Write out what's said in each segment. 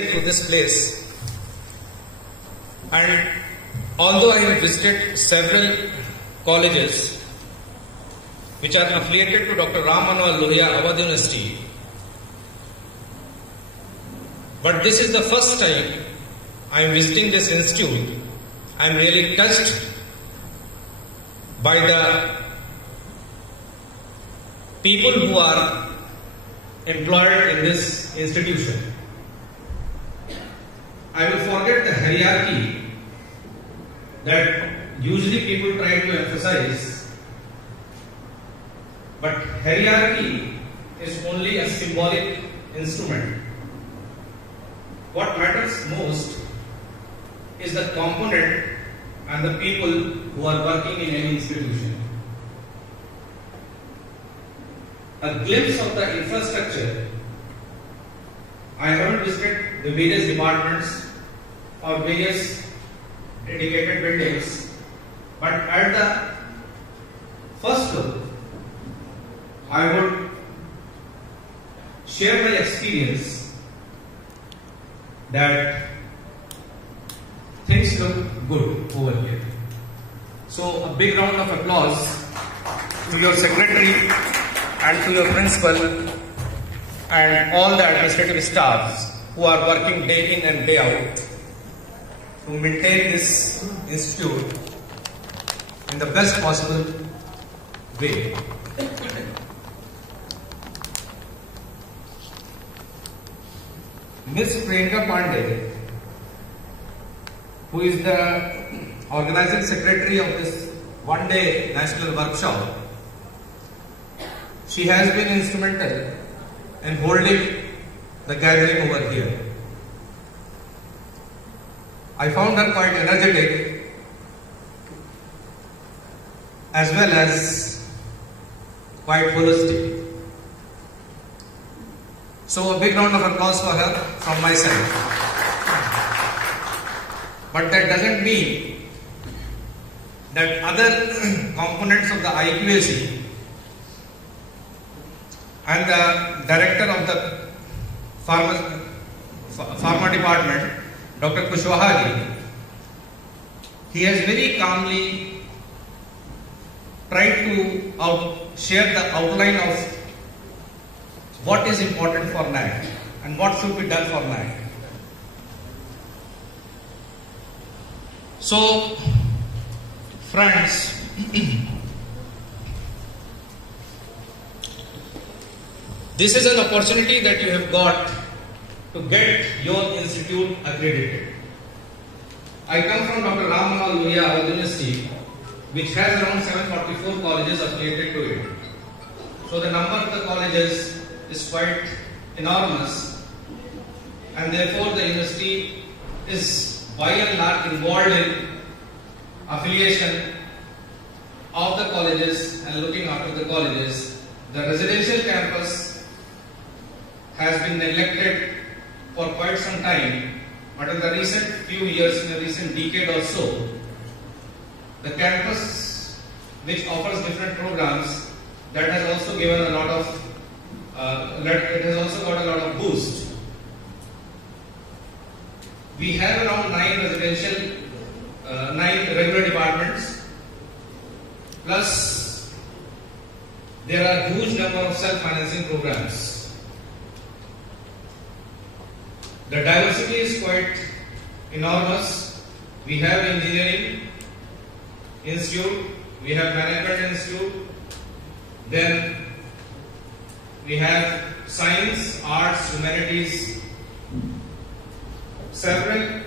to this place, and although I have visited several colleges which are affiliated to Dr. Ram Manohar Lohia Awadh University, but this is the first time I am visiting this institute. I am really touched by the people who are employed in this institution. I will forget the hierarchy that usually people try to emphasize, but hierarchy is only a symbolic instrument. What matters most is the component and the people who are working in any institution. A glimpse of the infrastructure. I haven't visited the various departments or various dedicated buildings, but at the first look, I would share my experience that things look good over here. So a big round of applause to your secretary and to your principal and all the administrative staffs who are working day in and day out to maintain this institute in the best possible way. Ms. Priyanka Pandey, who is the organizing secretary of this one-day national workshop, she has been instrumental in holding the gathering over here. I found her quite energetic as well as quite holistic. So a big round of applause for her from my side. But that doesn't mean that other components of the IQAC and the director of the pharma department, Dr. Kushwaha, he has very calmly tried to share the outline of what is important for NAC and what should be done for NAC. So, friends, this is an opportunity that you have got to get your institute accredited. I come from Dr. Ram Manohar Lohia Awadh University, which has around 744 colleges affiliated to it. So the number of the colleges is quite enormous, and therefore the university is by and large involved in affiliation of the colleges and looking after the colleges. The residential campus has been neglected for quite some time, but in the recent few years, in the recent decade or so, the campus which offers different programs, that has also given a lot of it has also got a lot of boost. We have around 9 regular departments, plus there are huge number of self-financing programs. The diversity is quite enormous. We have engineering institute, we have management institute, then we have science, arts, humanities. Several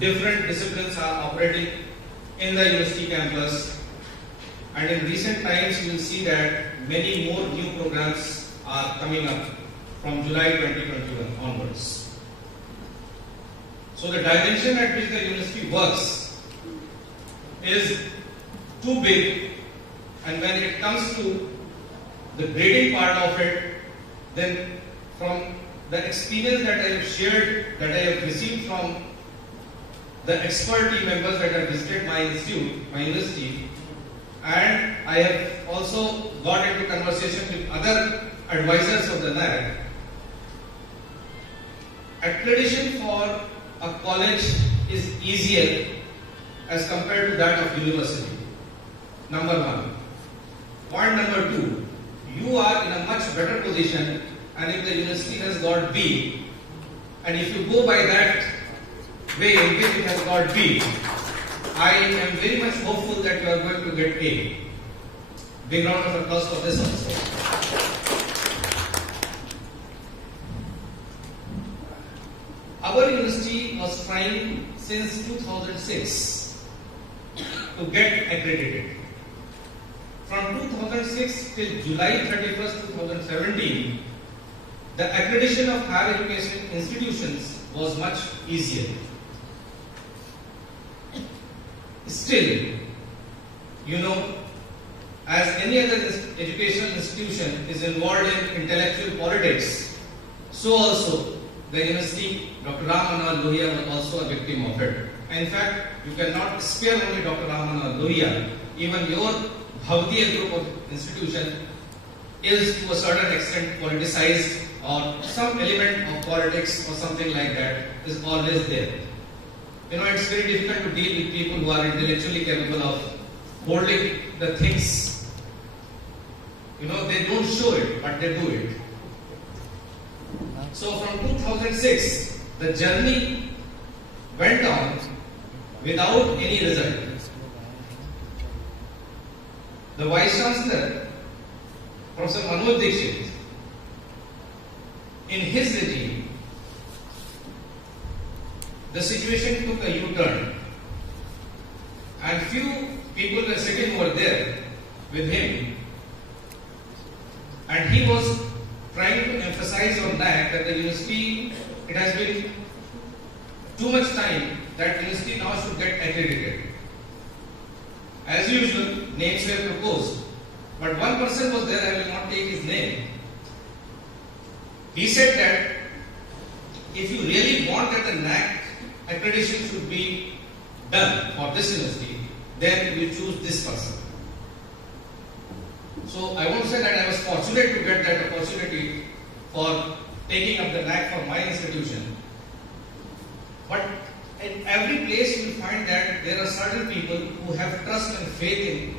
different disciplines are operating in the university campus, and in recent times you will see that many more new programs are coming up from July 2021 onwards. So the dimension at which the university works is too big, and when it comes to the grading part of it, then from the experience that I have shared, that I have received from the expert team members that have visited my institute, my university, and I have also got into conversation with other advisors of the NAC, accreditation for a college is easier as compared to that of university. Number one. Point number two, you are in a much better position, and if the university has got B, and if you go by that way in which it has got B, I am very much hopeful that you are going to get A. Big round of applause for this also. Our university was trying since 2006 to get accredited. From 2006 till July 31st, 2017, the accreditation of higher education institutions was much easier. Still, you know, as any other educational institution is involved in intellectual politics, so also the university, Dr. Ram Manohar Lohia was also a victim of it. In fact, you cannot spare only Dr. Ram Manohar Lohia. Even your Bhavdiya group of institution is to a certain extent politicized, or some element of politics or something like that is always there. You know, it's very difficult to deal with people who are intellectually capable of holding the things. You know, they don't show it, but they do it. So from 2006, the journey went on without any result. The Vice Chancellor, Professor Manoj Dixit, in his regime, the situation took a U-turn, and few people were sitting over there with him, and he was trying to emphasize on that the university, it has been too much time that university now should get accredited. As usual, names were proposed, but one person was there, I will not take his name. He said that if you really want that the NAAC accreditation should be done for this university, then you choose this person. So I won't say that I was fortunate to get that opportunity for taking up the NAAC for my institution. But in every place you will find that there are certain people who have trust and faith in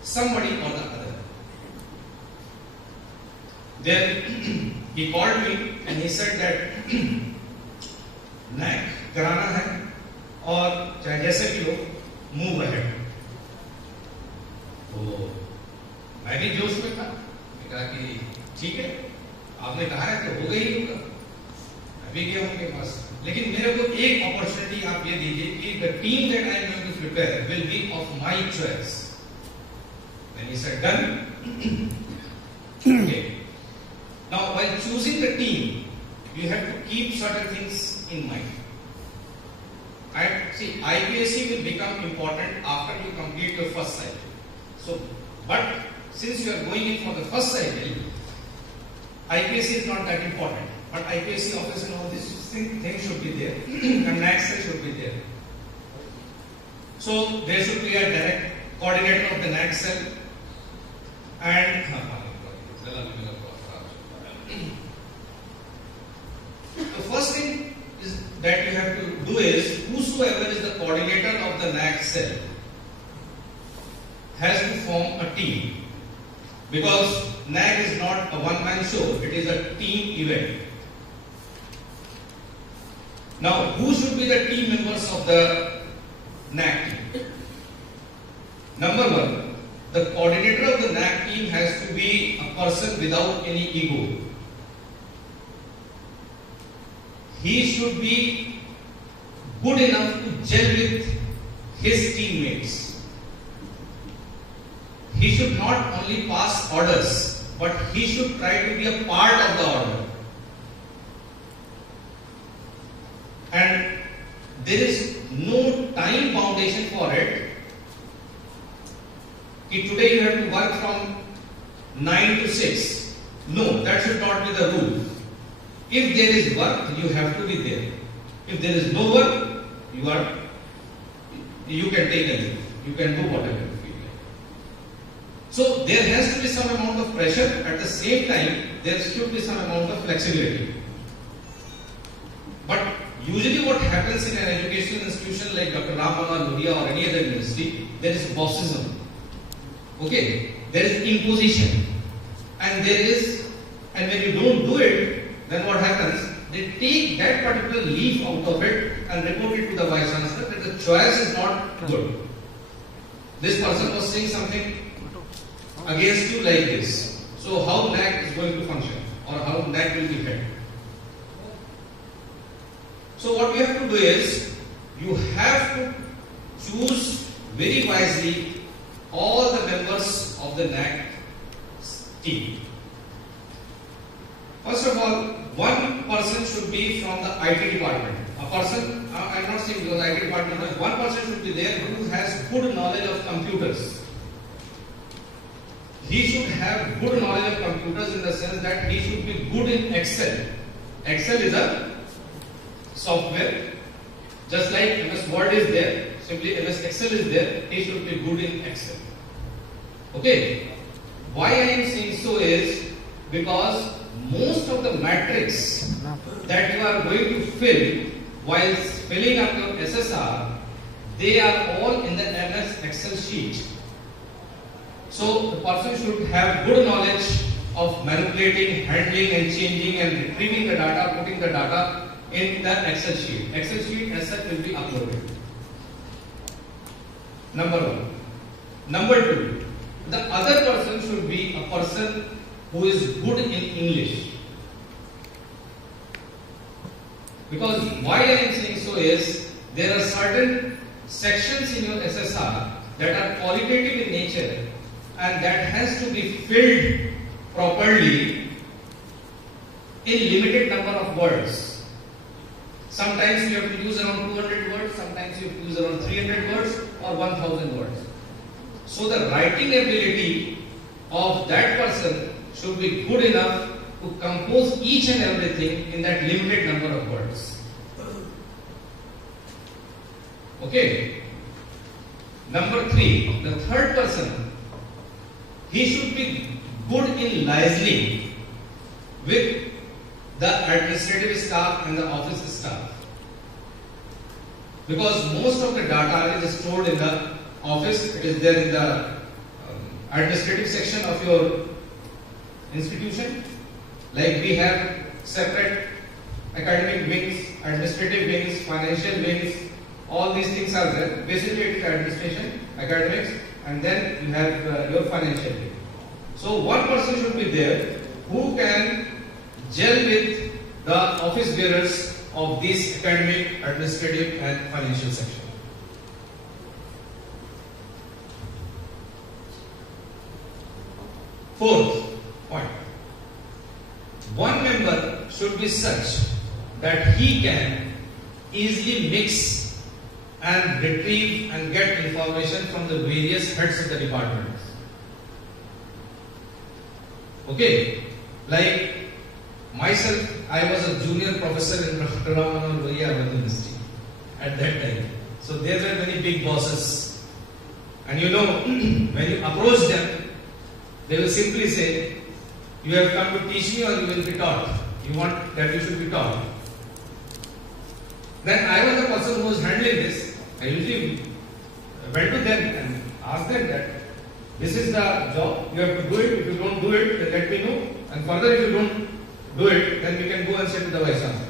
somebody or the other. Then he called me and he said that NAAC कराना है और चाहे जैसे भी हो move ahead. तो मैं भी जोश में था, मैं कहा कि ठीक है, आपने कहा है तो होगा ही होगा। मैं भी गया उनके पास, लेकिन मेरे को एक अपॉर्चुनिटी आप ये दीजिए कि the team that I am going to prepare will be of my choice. Then he said done. Okay. Now while choosing the team, you have to keep certain things in mind. And see, IPSC will become important after you complete your first cycle. So, but since you are going in for the first cycle, IPSC is not that important. But IPSC office and all these things should be there. And NAAC cell should be there. So there should be a direct coordinator of the NAAC cell. And the first thing is that you have to do is, whosoever is the coordinator of the NAAC cell has to form a team, because NAAC is not a one-man show, it is a team event. Now, who should be the team members of the NAAC team? Number one, the coordinator of the NAAC team has to be a person without any ego. He should be good enough to gel with his teammates. He should not only pass orders, but he should try to be a part of the order. And there is no time foundation for it. If today you have to work from 9 to 6. No, that should not be the rule. If there is work, you have to be there. If there is no work, you can take a leave. You can do whatever you feel like. So there has to be some amount of pressure. At the same time, there should be some amount of flexibility. But usually what happens in an educational institution like Dr. Ram Manohar Lohia or any other university, there is bossism. Okay, there is imposition, and when you don't do it, then what happens? They take that particular leaf out of it and report it to the Vice Chancellor that the choice is not good. This person was saying something against you like this. So how NAC is going to function, or how NAC will be held? So what you have to do is, you have to choose very wisely all the members of the NAC team. First of all, one person should be from the IT department. A person, I am not saying because IT department, but one person should be there who has good knowledge of computers. He should have good knowledge of computers in the sense that he should be good in Excel. Excel is a software. Just like MS Word is there, simply MS Excel is there, he should be good in Excel. Okay. Why I am saying so is because most of the matrix that you are going to fill while filling up your SSR, they are all in the MS Excel sheet. So the person should have good knowledge of manipulating, handling and changing and retrieving the data, putting the data in the Excel sheet. Excel sheet as such will be uploaded. Number one. Number two, the other person should be a person who is good in English. Because why I am saying so is, there are certain sections in your SSR that are qualitative in nature and that has to be filled properly in limited number of words. Sometimes you have to use around 200 words, sometimes you have to use around 300 words or 1000 words. So the writing ability of that person should be good enough to compose each and everything in that limited number of words. Okay. Number three, the third person, he should be good in liaising with the administrative staff and the office staff. Because most of the data is stored in the office, it is there in the administrative section of your institution. Like we have separate academic wings, administrative wings, financial wings, all these things are there. Basically it is administration, academics, and then you have your financial wing. So one person should be there who can gel with the office bearers of this academic, administrative and financial section. Fourth point. One member should be such that he can easily mix and retrieve and get information from the various heads of the departments. Okay, like myself, I was a junior professor in Dr. Ram Manohar Lohia University at that time. So there were many big bosses, and you know, when you approach them, they will simply say, "You have come to teach me, or you will be taught. You want that you should be taught." Then I was the person who was handling this. I usually went to them and asked them that this is the job, you have to do it. If you don't do it, then let me know. And further, if you don't do it, then we can go and say to the Vice Chancellor.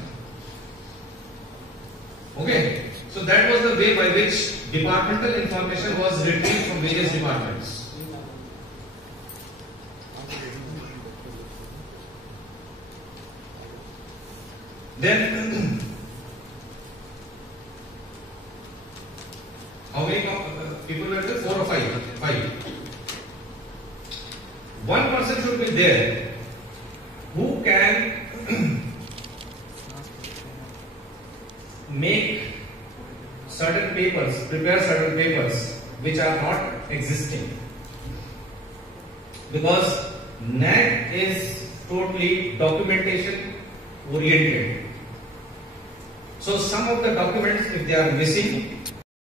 Okay. So that was the way by which departmental information was retrieved from various departments. Then, how many people were there? 4 or 5? 5. One person should be there who can make certain papers, prepare certain papers which are not existing. Because NAC is totally documentation oriented. So some of the documents, if they are missing,